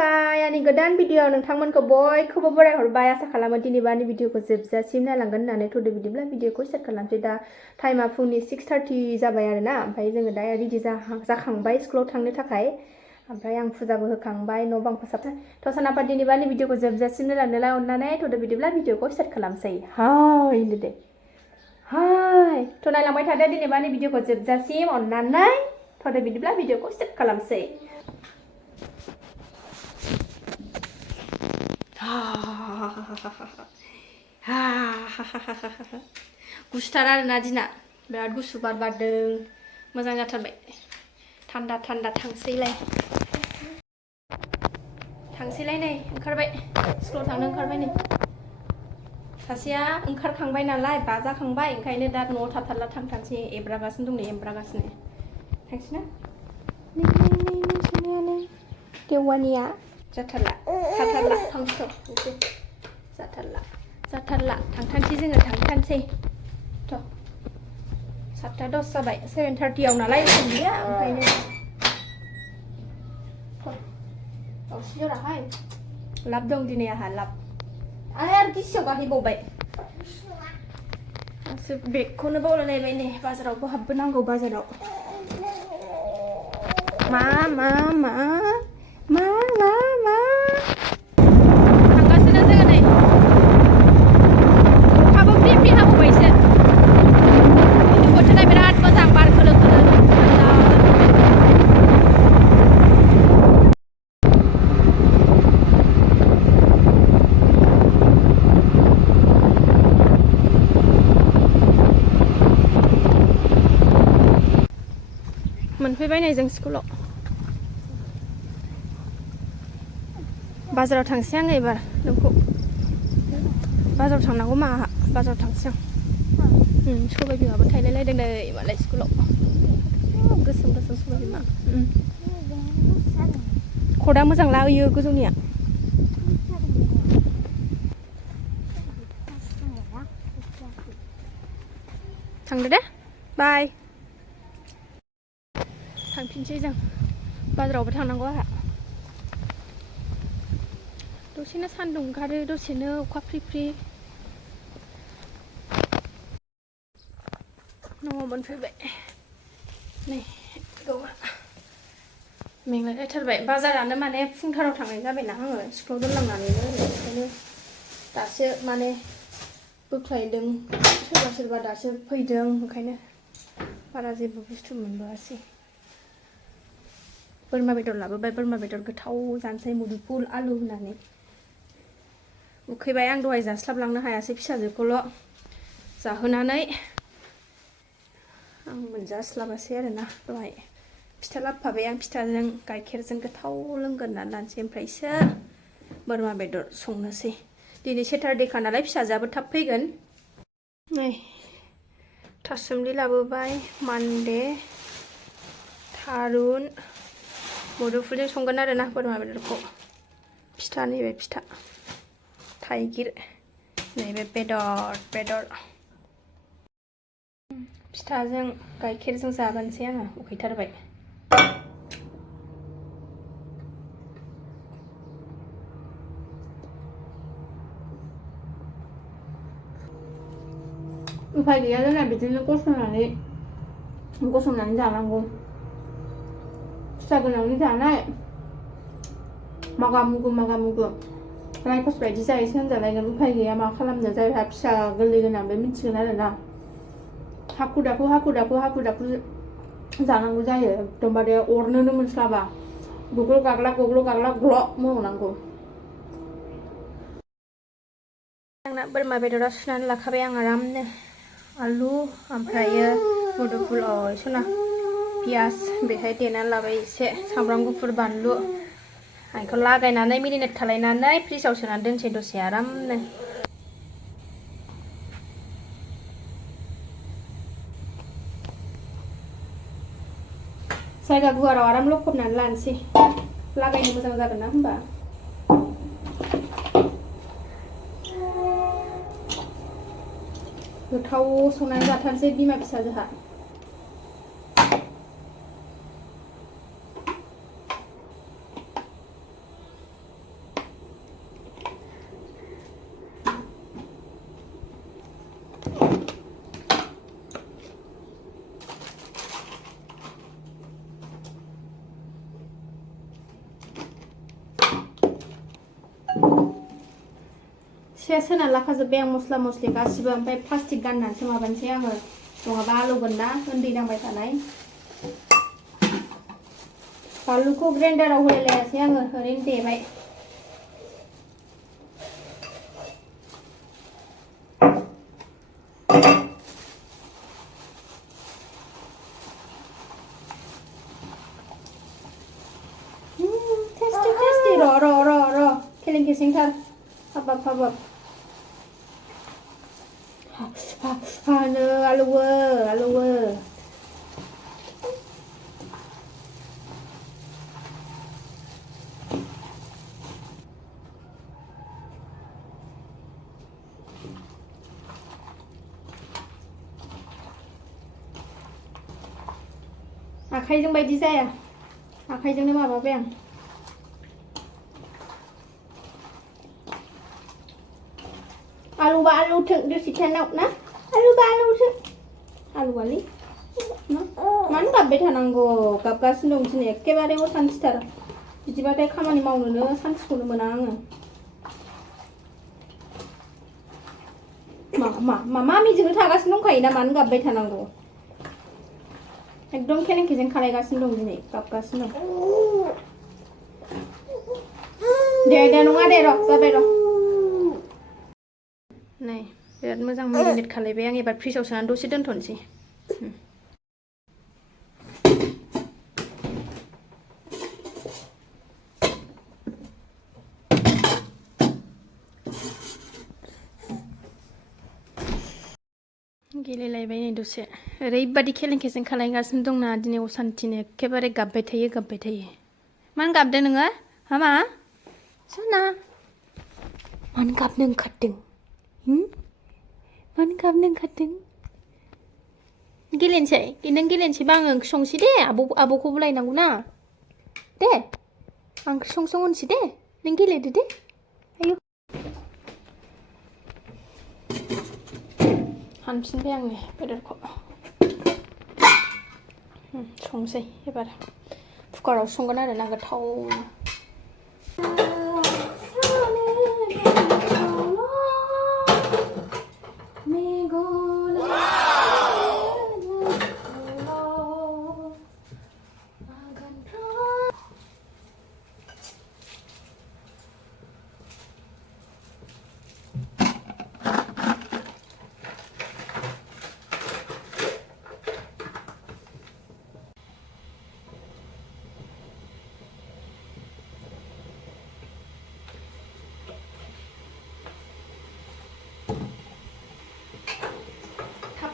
खुलुमबाय आंनि गोदान भिडिअ नोंथांमोनखौ बयखौबो बराय हरबाय आसा खालामो दिनैबानि भिडिअखौ जोबजासिम नायलांगोन होननानै थ'दो बिदिब्ला भिडिअखौ स्टार्ट खालामसै दा टाइमा फुंनि 6:30 जाबाय आरोना ओमफ्राय जोङो दा रेडि जाखांबाय स्कुलाव थांनो थाखाय ओमफ्राय आं फुजाबो होखांबाय न' बां फोसाबबाय थ' सानाफा दिनैबानि भिडिअखौ जोबजासिम नायलांनोलाय अननानै थ'दो बिदिब्ला भिडिअखौ स्टार्ट खालामसै हाय होनदो दे हाय थ' नायलांबाय थादो दिनैबानि भिडिअखौ जोबजासिम अननानै थ'दो बिदिब्ला भिडिअखौ स्टार्ट खालामसै गुसुथार आरोना दिना बिराद गुसु बार बारदों मोजां जाथारबाय थान्दा थान्दा थांसैलाय नै ओंखारबाय स्कुलाव थांनो ओंखारबाय नै सासेया ओंखारखांबाय नालाय बाजाखांबाय ओंखायनो दा न'आव थाथारला थांसै एब्रागासिनो दं नै एब्रागासिनो थांसै ना देवानिया जाथारला थाथारला थांसै जाथारला थांथारसै जोङो थांथारसै थ' 7:10 जाबाय 7:30 नालाय गैया ओंखायनो दावसि जराहाय लाब दं दिनै आंहा लाब आरो गिसियाव गाहैबावबाय आंसो बेगखौनो बावलायलायबाय नै बाजारावबो हाबबोनांगौ बाजाराव मा थांगासिनो जोङो नै अखाबो फ्रि फ्रि हाबोबायसो खिन्थु बोथोरा बिराद मोजां बार खोलो खोलो मोनफैबाय नै जों स्कुलाव बाजाराव थांसै आङो एबार नोंखौ बाजाराव थांनांगौ मा आंहा बाजाराव थांसै आं सबाय बिमाबो थायलायलायदों नै मालाय स्कुलाव गोसोम सबाय बिमा खदा मोजां लाबोयो गोजौनिया थांदो दे बाय थांफिनसै जों बाजारावबो थांनांगौ आंहा दसेनो सान्दुं ओंखारो दसेनो अखा फ्रि फ्रि न'आव मोनफैबाय नै गौआ मेंलायलायथारबाय बाजारानो माने फुंथाराव थांनाय जाबायना आङो स्कुलाव दोनलांनानैनो ओंखायनो दासो माने बोख्लायदों सोरबा दासो फैदों ओंखायनो बारा जेबो बुस्थु मोनबोआसै बोरमा बेदर लाबोबाय बोरमा बेदर गोथाव जानोसै मुदुफुल आलु होनानै उखैबाय आं दहाय जास्लाबलांनो हायासै फिसाजोखौल' जाहोनानै आं मोनजास्लाबासै आरोना दहाय फिथा लाबोफाबाय आं फिथाजों गाइखेरजों गोथाव लोंगोन होननानै लानोसै ओमफ्रायसो बोरमा बेदर संनोसै दिनै सेटारडेखा नालाय फिसाजोआबो थाब फैगोन नै थासुमलि लाबोबाय मान्दे थारुन मुदुफुलजों संगोन आरोना बोरमा बेदरखौ फिथा नैबे फिथा थाइगिर नैबे बेदर फिथाजों गाइखेरजों जागोनसै आङो उखैथारबाय उफाय गैया जोंना बिदिनो गसंनानै जानांगौ फिसा गोनांनि जानाय मागा मुगु रायखस बायदि जायोसो होनजालायगोन उफाय गैया मा खालामनो जायहा फिसा गोरलै गोनां बे मिथिगोन आरोना हाखु दाखु जानांगौ जायो एकदमबारे अरनोनो मोनस्लाबा गग्ल' गाग्ला ग्ल' मावनांगौ आंना बोरमा बेदरा सुनानै लाखाबाय आं आरामनो आलु ओमफ्रायो मुदुफुल सना पियास बेहाय देनानै लाबाय एसे सामब्राम गुफुर बानलु आंखौ लागायनानै मेरिनेट खालायनानै फ्रिजाव सोनानै दोनसै दसे आरामनो जायगा गुवाराव आराम लखबनानै लानोसै लागायनो मोजां जागोन ना होमबा गोथाव संनानै जाथारसै बिमा फिसाजोहा सेस होनानै लाखाजोब्बाय आं मस्ला मस्लि गासिबो ओमफ्राय प्लास्टिक गाननानैसो माबानोसै आङो नङाबा आलौगोन ना उन्दै दांबाय थानाय बानलुखौ ग्राइन्डाराव होलायासै आङो ओरैनो देबाय टेस्टि र खेलें खेसेंथार हाबाब हानो आलौवो आखाइजों बायदि जाया आखाइजोंनो माबाबाय आं आलुबा आलौथों दसेथानाव ना आलुबा आलौथों आलुवालै मानो गाबबाय थानांगौ गाबगासिनो दं दिनै एखेबारे असान्थिथार बिदिबाथाय खामानि मावनोनो सान्थिखौनो मोना आङो मामिजोंनो थागासिनो दंखायो ना मानो गाबबाय थानांगौ एकदम खेलें खेजें खालायगासिनो दं दिनै गाबगासिनो दं दे नङा दे र' जाबाय र' नै बिराद मोजां मेरिनेट खालायबाय आं एबार फ्रिजआव सोनानै दसे दोनथ'नोसै गेलेलायबाय नै दसे ओरैबादि खेलें खेसें खालायगासिनो दंना दिनै असान्थिनो एखेबारे गाबबाय थायो मानो गाबदों नोङो मा सना मानो गाबनो ओंखारदों मानो गाबनो ओंखारदों गेलेनोसै नों गेलेनोसैबा आङो ओंख्रि संसै दे आब'खौबो लायनांगौ ना दे आं ओंख्रि संसै दे नों गेलेदो दे आयौ हानफिनबाय आं नै बेदरखौ संसै एबार कुकाराव संगोन आरो ना गोथावनो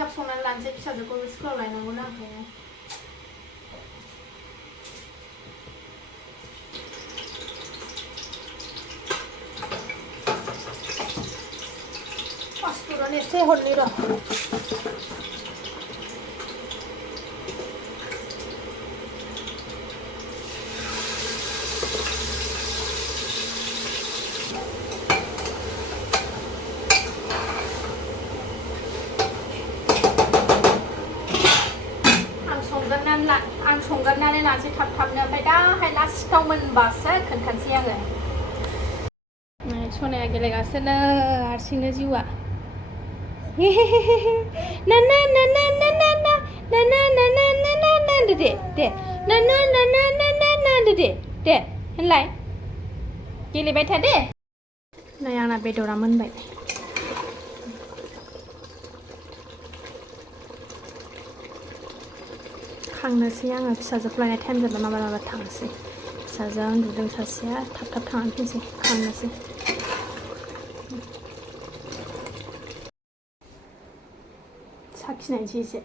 थाब संनानै लानोसै फिसाजोखौ स्कुलाव लायनांगौ ना ओंखायनो पासफुरन एसे हरनि र' आं संगारनानै लानोसै थाबनो ओमफ्राय दाहाय लास्टाव मोनबासो खोन्थानोसै आङो सनाया गेलेगासिनो हारसिंनो जिउआ ना ना ना ना ना ना ना ना ना ना ना ना ना ना दे ना ना ना ना ना ना ना दे होनलाय गेलेबाय था दे नै आंना बेदरा मोनबाय खांनोसै आङो फिसाजोखौ लायनाय टाइम जाबा माबा थांसै फिसाजोआ उन्दुदों सासेया थाब थांनानै फैनोसै खांनोसै साखिनायसै एसे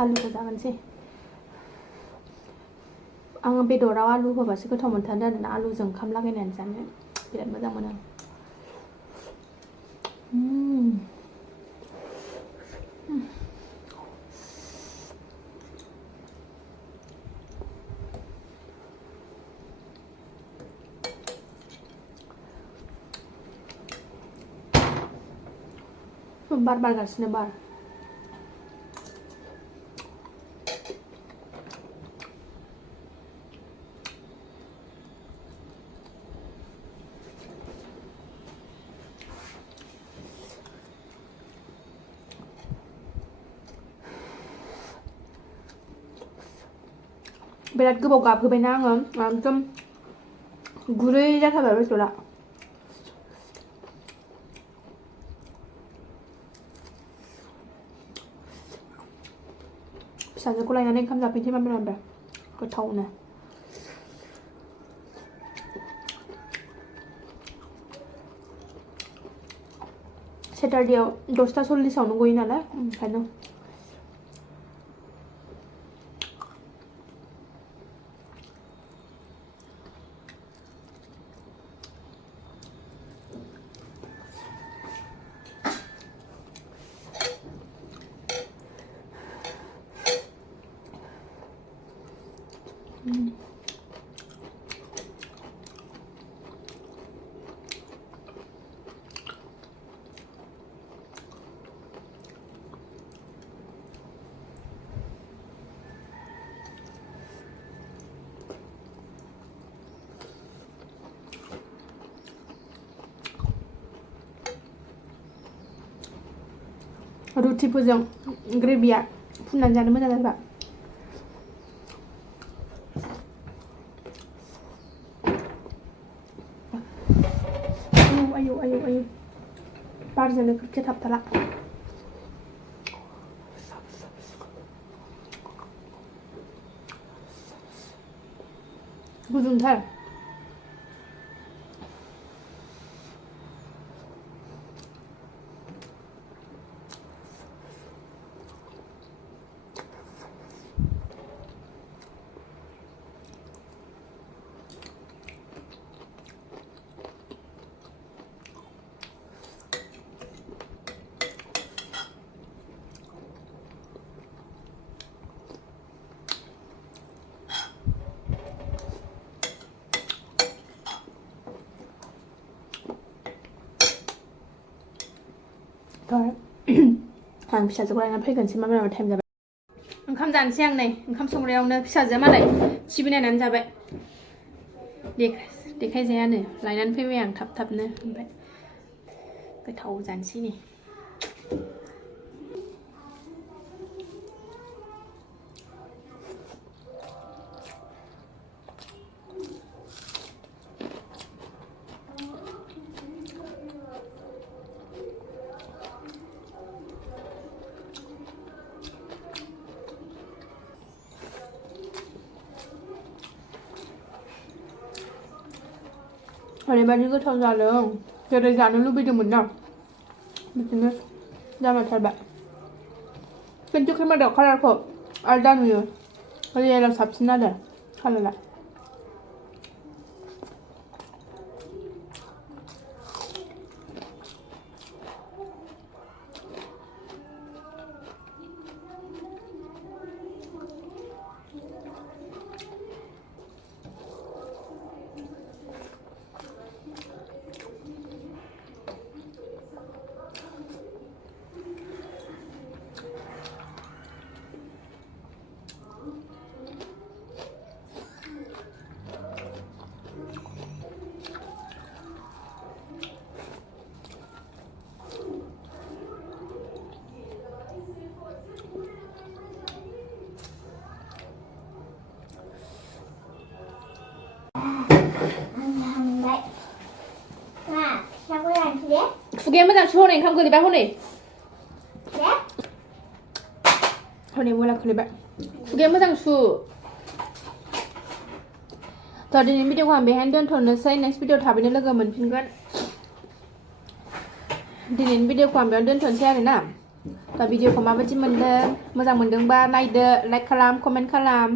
आलुखौ जागोनसै आङो बेदराव आलु होबासो गोथाव मोनथारो आरोना आलुजों ओंखाम लागायनानै जानो बिराद मोजां मोनो बार बारगासिनो बार बिराद गोबाव गाबहोबायना आङो एकदम गुरै जाथारबाय बेदरा फिसाजोखौ लायनानै ओंखाम जाफैनोसै मामिनाबो गोथावनो सेटारडेआव 10:40 गयो नालाय ओंखायनो रुटिफोरजों ग्रेभिया फुननानै जानो मोजां जाबाय आयौ बारजोंनो खोरखिया थाबथाला गुदुंथार आं फिसाजोखौ लायनानै फैगोनसै मामिनाबो टाइम जाबाय ओंखाम जानोसै आं नै ओंखाम संग्रायावनो फिसाजोआ मालाय टिभि नायनानै जाबाय देखायजायानो लायनानै फैबाय आं थाबनो ओमफ्राय गोथाव जानोसै नै ओरैबायदि गोथाव जादों जेरै जानो लुबैदोंमोन ना बिदिनो जामारथारबाय खिन्थु केमेरायाव कालारखौ आलदा नुयो रियेलाव साबसिन आरो कालारा खुगाया मोजां सु हनै ओंखाम गोलैबाय हनै मला खोलैबाय खुगाया मोजां सु थ' दिनैनि भिडिअखौ आं बेहायनो दोनथ'नोसै नेक्स्ट भिडिअ थाबैनो लोगो मोनफिनगोन दिनैनि भिडिअखौ आं बेयावनो दोनथ'नोसै आरोना थ' भिडिअखौ माबायदि मोनदों मोजां मोनदोंबा नायदो लाइक खालाम कमेन्ट खालाम